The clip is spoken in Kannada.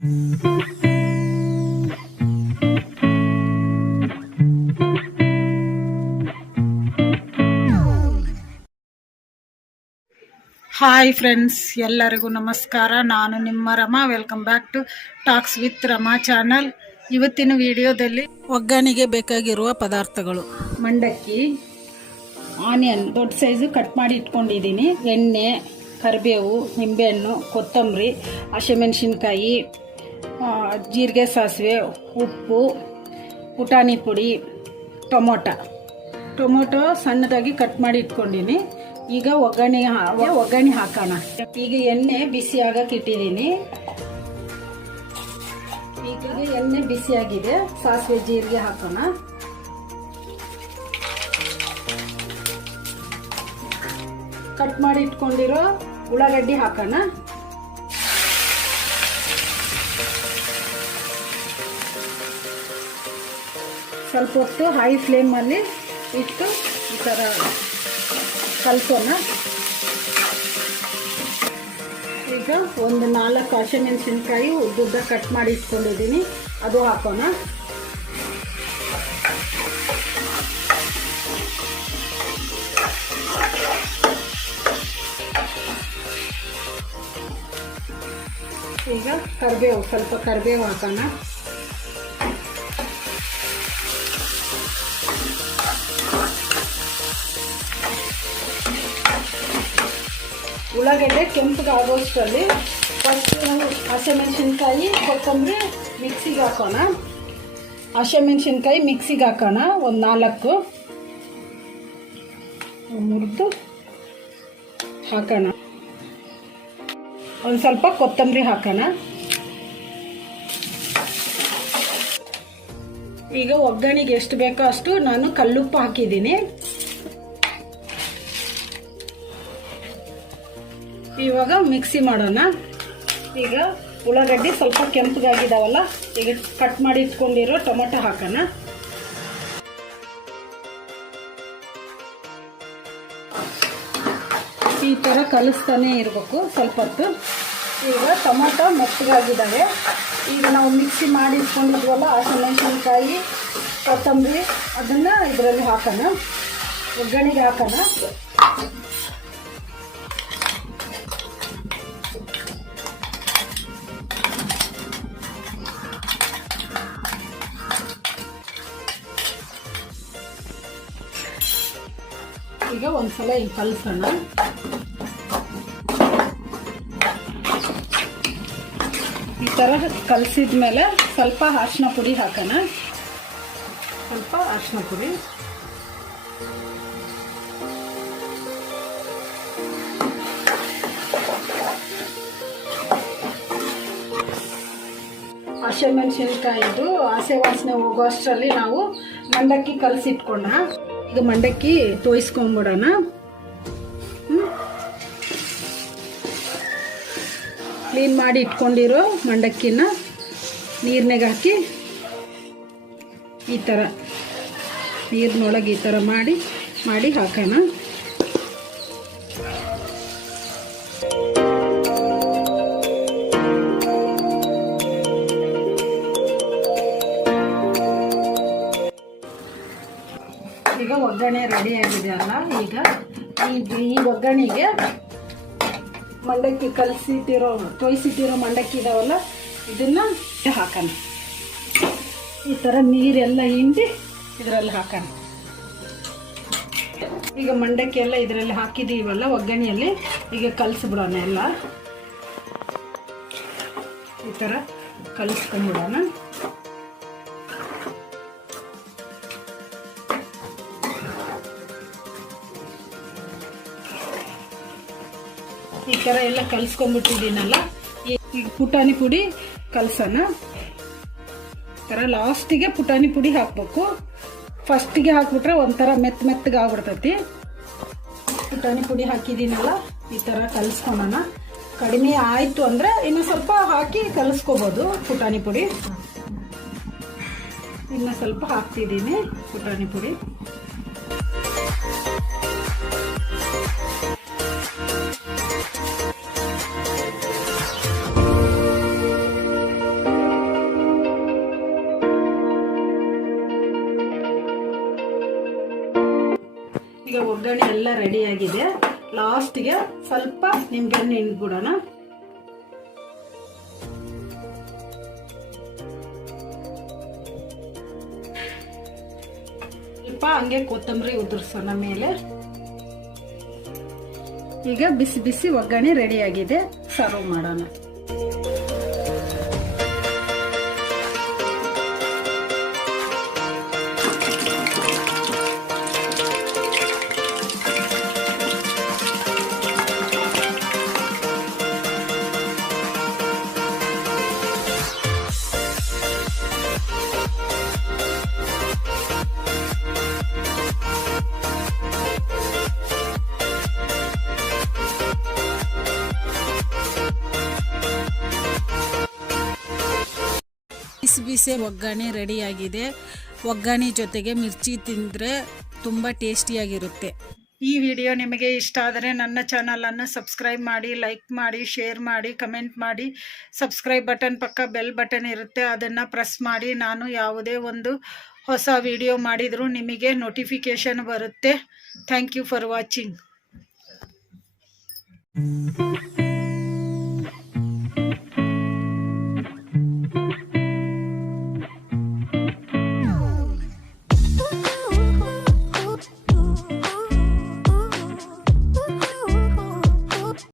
ಹಾಯ್ ಫ್ರೆಂಡ್ಸ್ ಎಲ್ಲರಿಗೂ ನಮಸ್ಕಾರ ನಾನು ನಿಮ್ಮ Rama welcome back to talks with Rama channel ಇವತ್ತಿನ ವಿಡಿಯೋದಲ್ಲಿ ಒಗ್ಗರಣೆಗೆ ಬೇಕಾಗಿರುವ ಪದಾರ್ಥಗಳು ಮಂಡಕ್ಕಿ ಆನಿಯನ್ ದೊಡ್ಡ ಸೈಜು ಕಟ್ ಮಾಡಿ ಇಟ್ಕೊಂಡಿದ್ದೀನಿ ಎಣ್ಣೆ ಕರಿಬೇವು ನಿಂಬೆಹಣ್ಣು ಕೊತ್ತಂಬರಿ ಹಸಿಮೆಣಸಿನ್ಕಾಯಿ ಜೀರಿಗೆ ಸಾಸಿವೆ ಉಪ್ಪು ಪುಟಾಣಿ ಪುಡಿ ಟೊಮೊಟೊ ಟೊಮೊಟೊ ಸಣ್ಣದಾಗಿ ಕಟ್ ಮಾಡಿ ಇಟ್ಕೊಂಡಿನಿ ಈಗ ಒಗ್ಗರಣೆ ಒಗ್ಗರಣೆ ಹಾಕೋಣ ಈಗ ಎಣ್ಣೆ ಬಿಸಿ ಆಗಕ್ಕೆ ಇಟ್ಟಿದ್ದೀನಿ ಈಗ ಎಣ್ಣೆ ಬಿಸಿಯಾಗಿದೆ ಸಾಸಿವೆ ಜೀರಿಗೆ ಹಾಕೋಣ ಕಟ್ ಮಾಡಿ ಇಟ್ಕೊಂಡಿರೋ ಉಳ್ಳಾಗಡ್ಡಿ ಹಾಕೋಣ ಸ್ವಲ್ಪ ಹೊತ್ತು ಹೈ ಫ್ಲೇಮಲ್ಲಿ ಇಟ್ಟು ಈ ಥರ ಕಲ್ಸೋಣ ಈಗ ಒಂದು ನಾಲ್ಕು ಹಸಿ ಮೆಣಸಿನ್ಕಾಯಿ ಉದ್ದುದ್ದ ಕಟ್ ಮಾಡಿ ಇಟ್ಕೊಂಡಿದ್ದೀನಿ ಅದು ಹಾಕೋಣ ಈಗ ಕರಿಬೇವು ಸ್ವಲ್ಪ ಕರಿಬೇವು ಹಾಕೋಣ ಉಳ್ಳಾಗಡ್ಡೆ ಕೆಂಪಗಾಗೋಷ್ಟರಲ್ಲಿ ಫಸ್ಟು ಹಸಿಮೆಣ್ಸಿನ್ಕಾಯಿ ಕೊತ್ತಂಬರಿ ಮಿಕ್ಸಿಗೆ ಹಾಕೋಣ ಹಸಿಮೆಣ್ಸಿನ್ಕಾಯಿ ಮಿಕ್ಸಿಗೆ ಹಾಕೋಣ ಒಂದು ನಾಲ್ಕು ಮುರಿದು ಹಾಕೋಣ ಒಂದು ಸ್ವಲ್ಪ ಕೊತ್ತಂಬರಿ ಹಾಕೋಣ ಈಗ ಒಗ್ಗರಣೆಗೆ ಎಷ್ಟು ಬೇಕೋ ಅಷ್ಟು ನಾನು ಕಲ್ಲುಪ್ಪು ಹಾಕಿದ್ದೀನಿ ಇವಾಗ ಮಿಕ್ಸಿ ಮಾಡೋಣ ಈಗ ಉಳ್ಳಾಗಡ್ಡಿ ಸ್ವಲ್ಪ ಕೆಂಪಗಾಗಿದ್ದಾವಲ್ಲ ಈಗ ಕಟ್ ಮಾಡಿ ಇಟ್ಕೊಂಡಿರೋ ಟೊಮೊಟೊ ಹಾಕೋಣ ಈ ಥರ ಕಲಿಸ್ತಾನೆ ಇರಬೇಕು ಸ್ವಲ್ಪ ಹೊತ್ತು ಈಗ ಟೊಮೊಟೊ ಮೆತ್ತಗಾಗಿದ್ದಾವೆ ಈಗ ನಾವು ಮಿಕ್ಸಿ ಮಾಡಿ ಇಟ್ಕೊಂಡಿದ್ವಲ್ಲ ಹಸಿಮೆಣಸಿನ್ಕಾಯಿ ಕೊತ್ತಂಬರಿ ಅದನ್ನು ಇದರಲ್ಲಿ ಹಾಕೋಣ ಒಗ್ಗರಣೆಗೆ ಹಾಕೋಣ ಈಗ ಒಂದ್ಸಲ ಹಿಂಗೆ ಕಲ್ಸೋಣ ಈ ಥರ ಕಲ್ಸಿದ್ಮೇಲೆ ಸ್ವಲ್ಪ ಅರ್ಶಿನ ಪುಡಿ ಹಾಕೋಣ ಸ್ವಲ್ಪ ಅರ್ಶಿನ ಪುಡಿ ಹಸಿಮೆಣಸಿನ್ಕಾಯಿದು ಹಸೆ ವಾಸನೆ ಹೋಗೋ ಅಷ್ಟರಲ್ಲಿ ನಾವು ಮಂಡಕ್ಕಿ ಕಲಸಿಟ್ಕೊಂಡ ಈಗ ಮಂಡಕ್ಕಿ ತೋಯಿಸ್ಕೊಂಡ್ಬಿಡೋಣ ಕ್ಲೀನ್ ಮಾಡಿ ಇಟ್ಕೊಂಡಿರೋ ಮಂಡಕ್ಕಿನ ನೀರ್ನಾಗ ಹಾಕಿ ಈ ಥರ ನೀರಿನೊಳಗೆ ಈ ಥರ ಮಾಡಿ ಮಾಡಿ ಹಾಕೋಣ ಈಗ ಒಗ್ಗರಣೆ ರೆಡಿ ಆಗಿದೆ ಅಲ್ಲ ಈಗ ಈ ಒಗ್ಗರಣೆಗೆ ಮಂಡಕ್ಕಿ ಕಲಸಿಟ್ಟಿರೋ ತೋಯಿಸಿಟ್ಟಿರೋ ಮಂಡಕ್ಕಿ ಇದಾವಲ್ಲ ಇದನ್ನ ಹಾಕೋಣ ಈ ಥರ ನೀರೆಲ್ಲ ಹಿಂಡಿ ಇದರಲ್ಲಿ ಹಾಕೋಣ ಈಗ ಮಂಡಕ್ಕಿ ಎಲ್ಲ ಇದರಲ್ಲಿ ಹಾಕಿದ್ದೀವಲ್ಲ ಒಗ್ಗರಣೆಯಲ್ಲಿ ಈಗ ಕಲಸಿಬಿಡೋಣ ಎಲ್ಲ ಈ ಥರ ಬಿಡೋಣ ಈ ಥರ ಎಲ್ಲ ಕಲ್ಸ್ಕೊಂಡ್ಬಿಟ್ಟಿದ್ದೀನಲ್ಲ ಈಗ ಪುಟಾಣಿ ಪುಡಿ ಈ ಥರ ಲಾಸ್ಟಿಗೆ ಪುಟಾಣಿ ಪುಡಿ ಹಾಕಬೇಕು ಫಸ್ಟಿಗೆ ಹಾಕ್ಬಿಟ್ರೆ ಒಂಥರ ಮೆತ್ತ ಮೆತ್ತಗೆ ಆಗ್ಬಿಡ್ತೈತಿ ಪುಟಾಣಿ ಪುಡಿ ಹಾಕಿದ್ದೀನಲ್ಲ ಈ ಥರ ಕಲಿಸ್ಕೊಳೋಣ ಕಡಿಮೆ ಆಯಿತು ಅಂದರೆ ಇನ್ನು ಸ್ವಲ್ಪ ಹಾಕಿ ಕಲಿಸ್ಕೋಬೋದು ಪುಟಾಣಿ ಪುಡಿ ಇನ್ನು ಸ್ವಲ್ಪ ಹಾಕ್ತಿದ್ದೀನಿ ಪುಟಾಣಿ ಪುಡಿ ಒಗ್ಗರಣೆ ಎಲ್ಲ ರೆಡಿ ಆಗಿದೆ ಲಾಸ್ಟಿಗೆ ಸ್ವಲ್ಪ ನಿಂಬೆಹಣ್ಣು ಹಿಂಡ್ಬಿಡೋಣ ಸ್ವಲ್ಪ ಹಂಗೆ ಕೊತ್ತಂಬರಿ ಉದುರ್ಸೋಣ ಮೇಲೆ ಈಗ ಬಿಸಿ ಬಿಸಿ ಒಗ್ಗರಣೆ ರೆಡಿ ಆಗಿದೆ ಸರ್ವ್ ಮಾಡೋಣ ಬಿಸಿ ಬಿಸಿ ಒಗ್ಗರಣೆ ರೆಡಿಯಾಗಿದೆ ಒಗ್ಗರಣೆ ಜೊತೆಗೆ ಮಿರ್ಚಿ ತಿಂದರೆ ತುಂಬ ಟೇಸ್ಟಿಯಾಗಿರುತ್ತೆ ಈ ವಿಡಿಯೋ ನಿಮಗೆ ಇಷ್ಟ ಆದರೆ ನನ್ನ ಚಾನಲನ್ನು ಸಬ್ಸ್ಕ್ರೈಬ್ ಮಾಡಿ ಲೈಕ್ ಮಾಡಿ ಶೇರ್ ಮಾಡಿ ಕಮೆಂಟ್ ಮಾಡಿ ಸಬ್ಸ್ಕ್ರೈಬ್ ಬಟನ್ ಪಕ್ಕ ಬೆಲ್ ಬಟನ್ ಇರುತ್ತೆ ಅದನ್ನು ಪ್ರೆಸ್ ಮಾಡಿ ನಾನು ಯಾವುದೇ ಒಂದು ಹೊಸ ವಿಡಿಯೋ ಮಾಡಿದರೂ ನಿಮಗೆ ನೋಟಿಫಿಕೇಷನ್ ಬರುತ್ತೆ ಥ್ಯಾಂಕ್ ಯು ಫಾರ್ ವಾಚಿಂಗ್